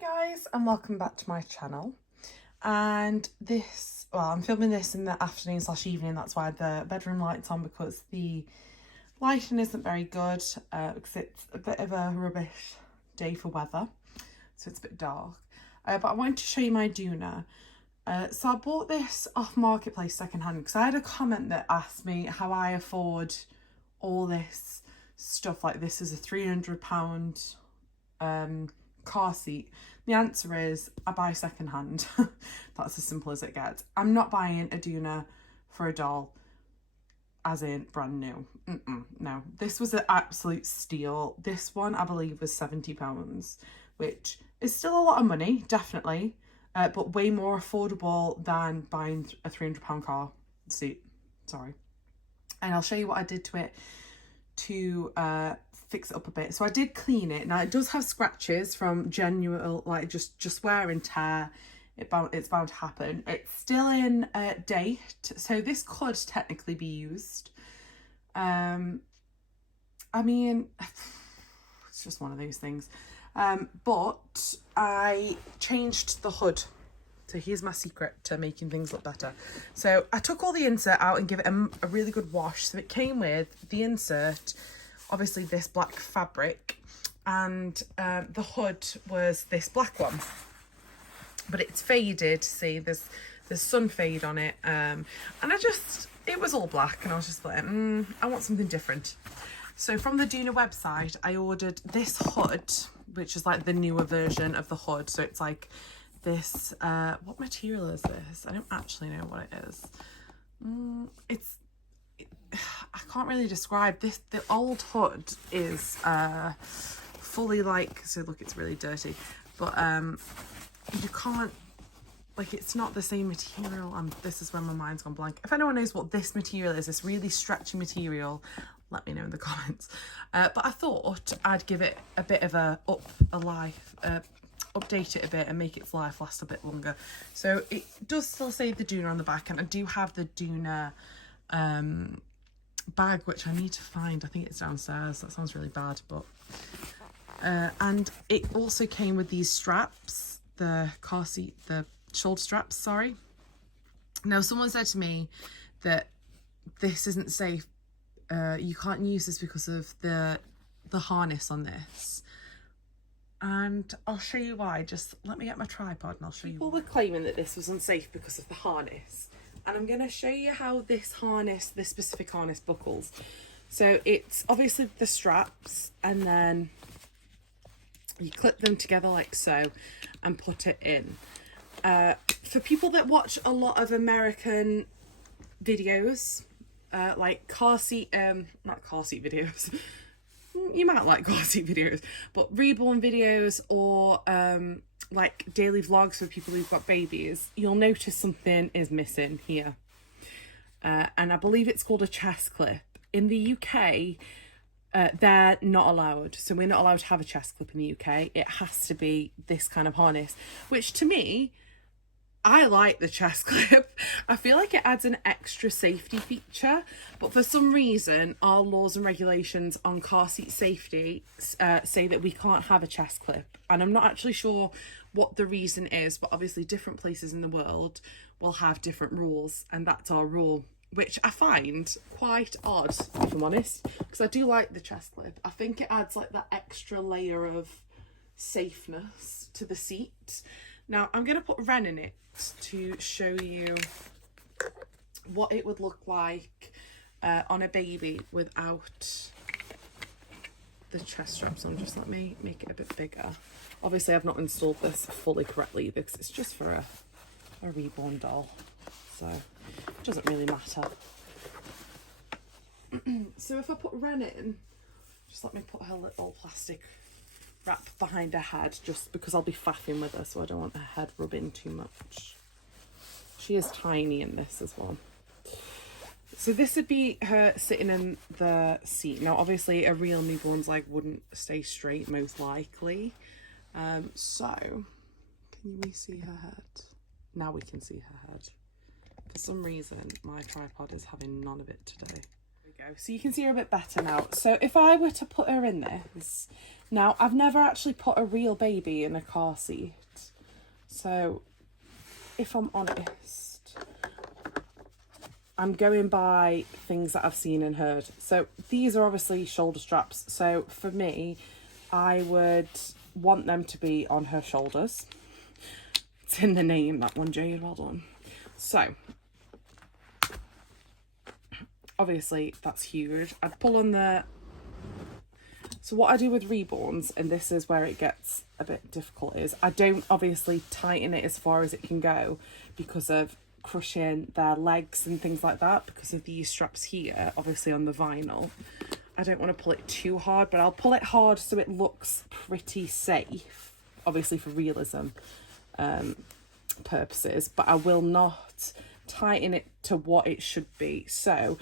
Hi guys, and welcome back to my channel. And this, well, I'm filming this in the afternoon / evening. That's why the bedroom light's on, because the lighting isn't very good, because it's a bit of a rubbish day for weather, so it's a bit dark. But I wanted to show you my Doona. So I bought this off Marketplace secondhand because I had a comment that asked me how I afford all this stuff. Like, this is a £300 car seat. The answer is I buy secondhand. That's as simple as it gets. I'm not buying a Doona for a doll as in brand new. No, this was an absolute steal. This one I believe was £70, which is still a lot of money, definitely, but way more affordable than buying a £300 car seat. Sorry. And I'll show you what I did to it to fix it up a bit. So I did clean it. Now it does have scratches from genuine, like just wear and tear. It's bound to happen. It's still in date, so this could technically be used. I mean, it's just one of those things. But I changed the hood. So here's my secret to making things look better. So I took all the insert out and give it a really good wash. So it came with the insert, obviously this black fabric, and the hood was this black one. But it's faded. See, there's sun fade on it. And it was all black, and I was just like, I want something different. So from the Doona website, I ordered this hood, which is like the newer version of the hood. So it's like this, what material is this? I don't actually know what it is. I can't really describe this. The old hood is fully like, so look, it's really dirty, but you can't, like, it's not the same material. And this is when my mind's gone blank. If anyone knows what this material is, this really stretchy material, let me know in the comments. But I thought I'd give it a bit of a update it a bit and make its life last a bit longer. So it does still say the Doona on the back, and I do have the Doona bag, which I need to find. I think it's downstairs. That sounds really bad, but and it also came with these straps, the car seat, the shoulder straps, sorry. Now someone said to me that this isn't safe, you can't use this because of the harness on this. And I'll show you why. Just let me get my tripod and I'll show you. People were claiming that this was unsafe because of the harness. And I'm going to show you how this specific harness buckles. So it's obviously the straps, and then you clip them together like so and put it in. For people that watch a lot of American videos, like car seat, not car seat videos, you might like car seat videos, but Reborn videos, or like daily vlogs for people who've got babies, you'll notice something is missing here. And I believe it's called a chest clip. In the UK, they're not allowed. So we're not allowed to have a chest clip in the UK. It has to be this kind of harness, which to me, I like the chest clip. I feel like it adds an extra safety feature, but for some reason our laws and regulations on car seat safety say that we can't have a chest clip, and I'm not actually sure what the reason is, but obviously different places in the world will have different rules, and that's our rule, which I find quite odd, if I'm honest, because I do like the chest clip. I think it adds like that extra layer of safeness to the seat. Now I'm going to put Wren in it to show you what it would look like on a baby without the chest straps on. Just let me make it a bit bigger. Obviously I've not installed this fully correctly because it's just for a reborn doll, so it doesn't really matter. So if I put Wren in, just let me put her little plastic wrap behind her head, just because I'll be faffing with her, so I don't want her head rubbing too much. She is tiny in this as well. So this would be her sitting in the seat. Now obviously a real newborn's leg wouldn't stay straight, most likely. So can we see her head? Now we can see her head. For some reason my tripod is having none of it today. There we go. So you can see her a bit better now. So if I were to put her in this, Now, I've never actually put a real baby in a car seat. So, if I'm honest, I'm going by things that I've seen and heard. So, these are obviously shoulder straps. So, for me, I would want them to be on her shoulders. It's in the name, that one, Jade. Well done. So, obviously, that's huge. I'd pull on the... So what I do with Reborns, and this is where it gets a bit difficult, is I don't obviously tighten it as far as it can go because of crushing their legs and things like that, because of these straps here, obviously on the vinyl. I don't want to pull it too hard, but I'll pull it hard so it looks pretty safe, obviously for realism purposes, but I will not tighten it to what it should be. So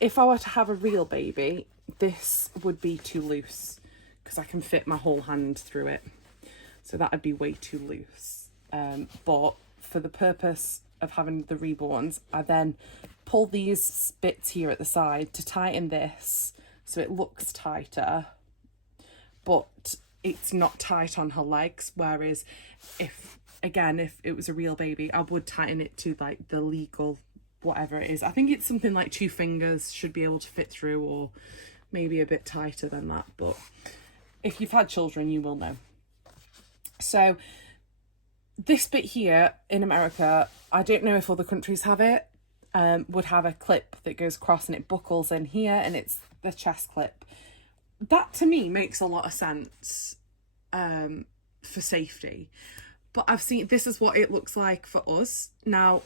if I were to have a real baby, this would be too loose because I can fit my whole hand through it. So that would be way too loose. But for the purpose of having the Reborns, I then pull these bits here at the side to tighten this so it looks tighter, but it's not tight on her legs. Whereas if it was a real baby, I would tighten it to like the legal whatever it is. I think it's something like 2 fingers should be able to fit through, or maybe a bit tighter than that, but if you've had children you will know. So this bit here in America, I don't know if other countries have it, would have a clip that goes across and it buckles in here, and it's the chest clip. That to me makes a lot of sense for safety, but I've seen this is what it looks like for us. Now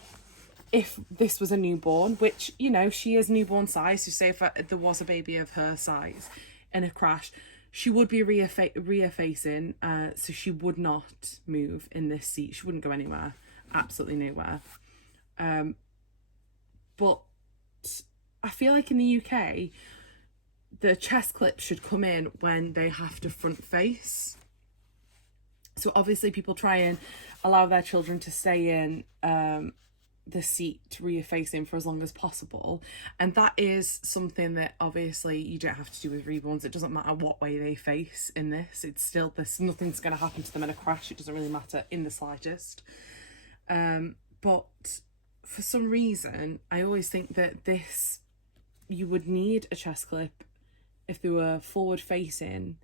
if this was a newborn, which, you know, she is newborn size, so say if there was a baby of her size in a crash, she would be rear facing, so she would not move in this seat. She wouldn't go anywhere, absolutely nowhere. But I feel like in the UK, the chest clip should come in when they have to front face. So obviously people try and allow their children to stay in the seat rear facing for as long as possible, and that is something that obviously you don't have to do with Reborns. It doesn't matter what way they face in this, it's still this, nothing's going to happen to them in a crash. It doesn't really matter in the slightest. But for some reason I always think that this, you would need a chest clip if they were forward facing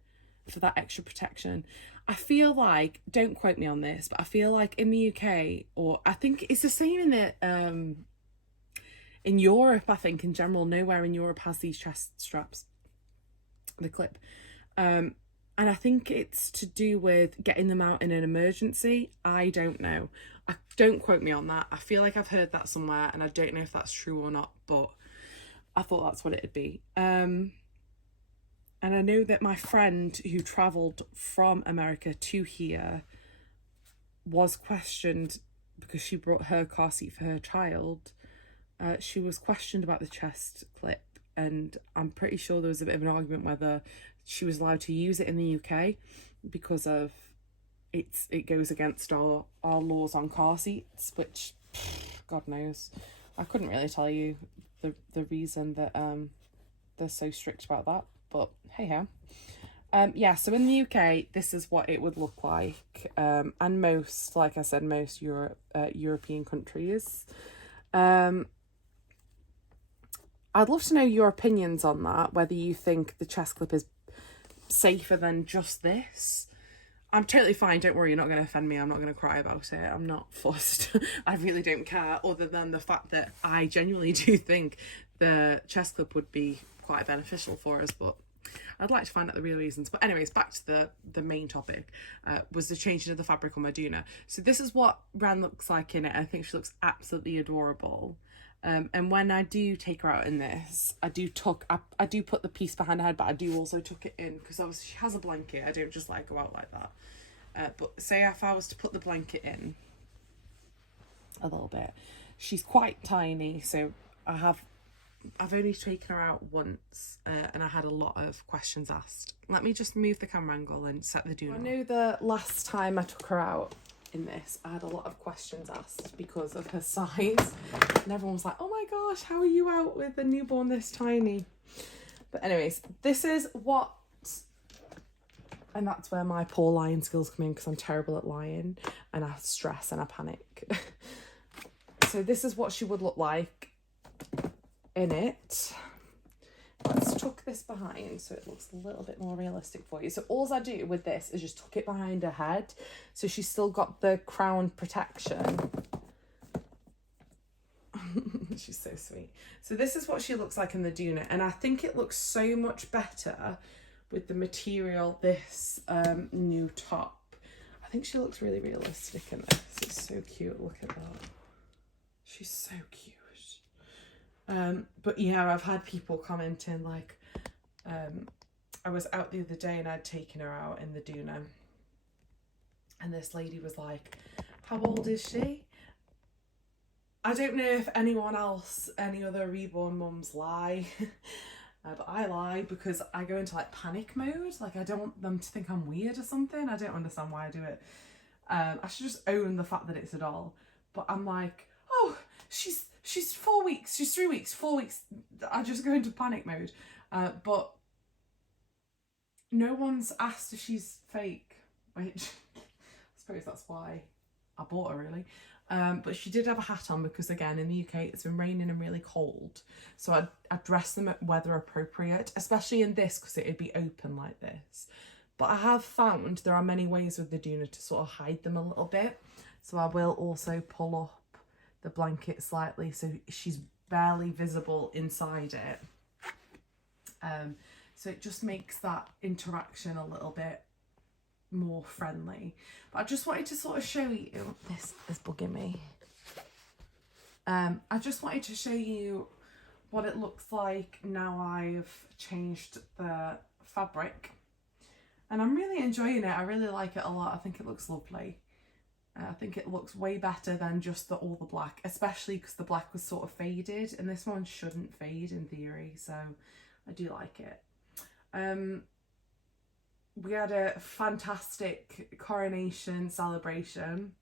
for that extra protection. I feel like, don't quote me on this, but I feel like in the UK, or I think it's the same in the in Europe, I think in general, nowhere in Europe has these chest straps, the clip. And I think it's to do with getting them out in an emergency. I don't know. Don't quote me on that. I feel like I've heard that somewhere and I don't know if that's true or not, but I thought that's what it'd be. And I know that my friend who travelled from America to here was questioned because she brought her car seat for her child. She was questioned about the chest clip, and I'm pretty sure there was a bit of an argument whether she was allowed to use it in the UK because of it goes against our laws on car seats, which God knows. I couldn't really tell you the reason that they're so strict about that. But hey ho. Yeah, so in the UK, this is what it would look like. And most, like I said, most European countries. I'd love to know your opinions on that, whether you think the chest clip is safer than just this. I'm totally fine, don't worry, you're not going to offend me, I'm not going to cry about it, I'm not fussed. I really don't care, other than the fact that I genuinely do think the chest clip would be quite beneficial for us, but I'd like to find out the real reasons. But anyways, back to the main topic, was the changing of the fabric on my Doona. So this is what Wren looks like in it. I think she looks absolutely adorable. And when I do take her out in this, I do put the piece behind her head, but I do also tuck it in, because obviously she has a blanket. I don't just let her go out like that. But say if I was to put the blanket in a little bit, she's quite tiny, so I've only taken her out once, and I had a lot of questions asked. Let me just move the camera angle and set the Doona. I know the last time I took her out in this, I had a lot of questions asked because of her size, and everyone was like, oh my gosh, how are you out with a newborn this tiny? But anyways, this is what And that's where my poor lying skills come in, because I'm terrible at lying and I stress and I panic. So this is what she would look like in it. Let's tuck this behind so it looks a little bit more realistic for you. So all I do with this is just tuck it behind her head, so she's still got the crown protection. She's so sweet. So this is what she looks like in the Doona, and I think it looks so much better with the material, this new top. I think she looks really realistic in this. It's so cute. Look at that. She's so cute. But yeah, I've had people commenting, like, I was out the other day and I'd taken her out in the Doona, and this lady was like, how old is she? I don't know if anyone else, any other reborn mums lie, but I lie because I go into like panic mode. Like, I don't want them to think I'm weird or something. I don't understand why I do it. I should just own the fact that it's a doll. But I'm like, oh, she's 4 weeks, she's 3 weeks, 4 weeks. I just go into panic mode. But no one's asked if she's fake, which I suppose that's why I bought her, really. But she did have a hat on because, again, in the UK it's been raining and really cold, so I'd dress them at weather appropriate, especially in this because it'd be open like this. But I have found there are many ways with the Doona to sort of hide them a little bit, so I will also pull up the blanket slightly so she's barely visible inside it. So it just makes that interaction a little bit more friendly. But I just wanted to sort of show you, this is bugging me. I just wanted to show you what it looks like now I've changed the fabric, and I'm really enjoying it. I really like it a lot. I think it looks lovely. I think it looks way better than just all the black, especially because the black was sort of faded, and this one shouldn't fade in theory, so I do like it. We had a fantastic Coronation celebration.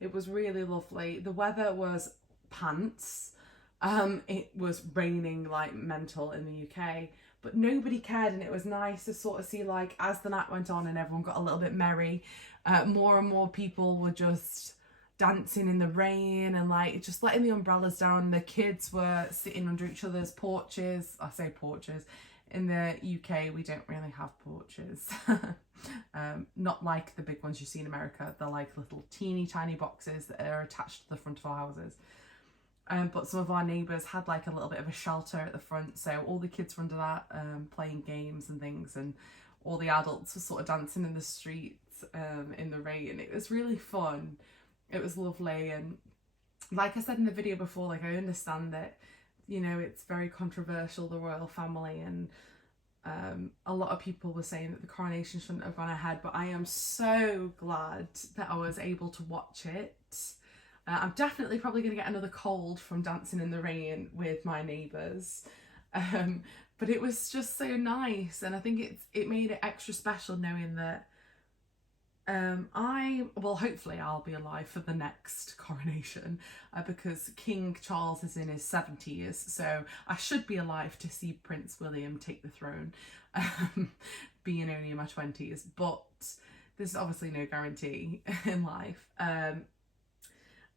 It was really lovely. The weather was pants. It was raining like mental in the UK, but nobody cared, and it was nice to sort of see, like, as the night went on and everyone got a little bit merry, more and more people were just dancing in the rain and like just letting the umbrellas down. The kids were sitting under each other's porches. I say porches. In the UK, we don't really have porches. Not like the big ones you see in America. They're like little teeny tiny boxes that are attached to the front of our houses. But some of our neighbours had like a little bit of a shelter at the front, so all the kids were under that, playing games and things, and all the adults were sort of dancing in the streets in the rain. It was really fun. It was lovely, and like I said in the video before, like, I understand that, you know, it's very controversial, the royal family, and a lot of people were saying that the coronation shouldn't have gone ahead, but I am so glad that I was able to watch it. I'm definitely probably going to get another cold from dancing in the rain with my neighbours, but it was just so nice, and I think it made it extra special knowing that hopefully I'll be alive for the next coronation, because King Charles is in his 70s, so I should be alive to see Prince William take the throne, being only in my 20s, but there's obviously no guarantee in life.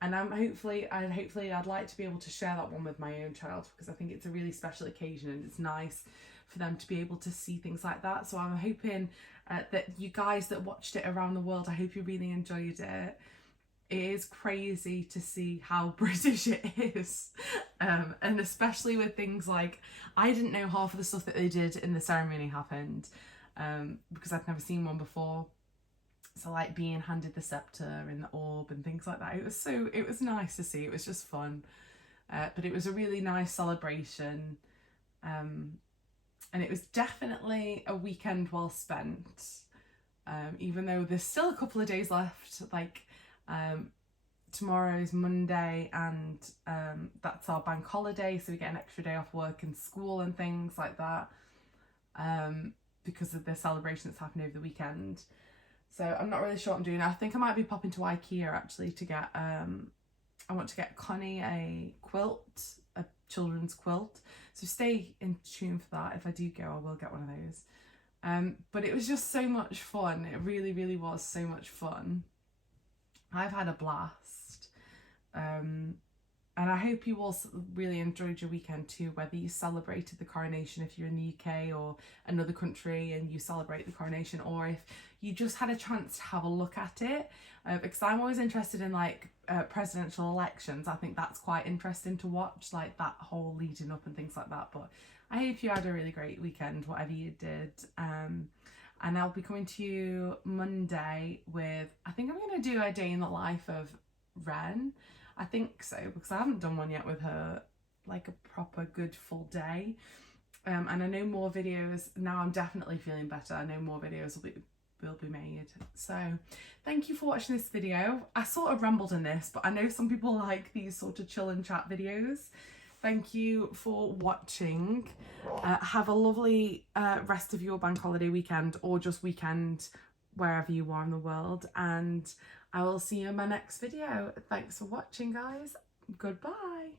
And I'd like to be able to share that one with my own child, because I think it's a really special occasion and it's nice for them to be able to see things like that. So I'm hoping that you guys that watched it around the world, I hope you really enjoyed it. It is crazy to see how British it is, and especially with things like, I didn't know half of the stuff that they did in the ceremony happened, because I'd never seen one before. So like being handed the scepter and the orb and things like that, it was nice to see. It was just fun, but it was a really nice celebration, and it was definitely a weekend well spent, even though there's still a couple of days left. Like, tomorrow's Monday, and that's our bank holiday, so we get an extra day off work and school and things like that, because of the celebration that's happening over the weekend. So I'm not really sure what I'm doing. I think I might be popping to IKEA actually to get, I want to get Connie a quilt, children's quilt, so stay in tune for that. If I do go, I will get one of those. But it was just so much fun. It really, really was so much fun. I've had a blast. And I hope you all really enjoyed your weekend too, whether you celebrated the coronation if you're in the UK or another country and you celebrate the coronation, or if you just had a chance to have a look at it. Because I'm always interested in like presidential elections. I think that's quite interesting to watch, like that whole leading up and things like that. But I hope you had a really great weekend, whatever you did. And I'll be coming to you Monday with, I think I'm going to do a day in the life of Wren. I think so, because I haven't done one yet with her, like a proper good full day. And I know more videos, now I'm definitely feeling better, I know more videos will be made. So thank you for watching this video. I sort of rambled in this, but I know some people like these sort of chill and chat videos. Thank you for watching. Have a lovely rest of your bank holiday weekend, or just weekend wherever you are in the world, and I will see you in my next video. Thanks for watching, guys. Goodbye.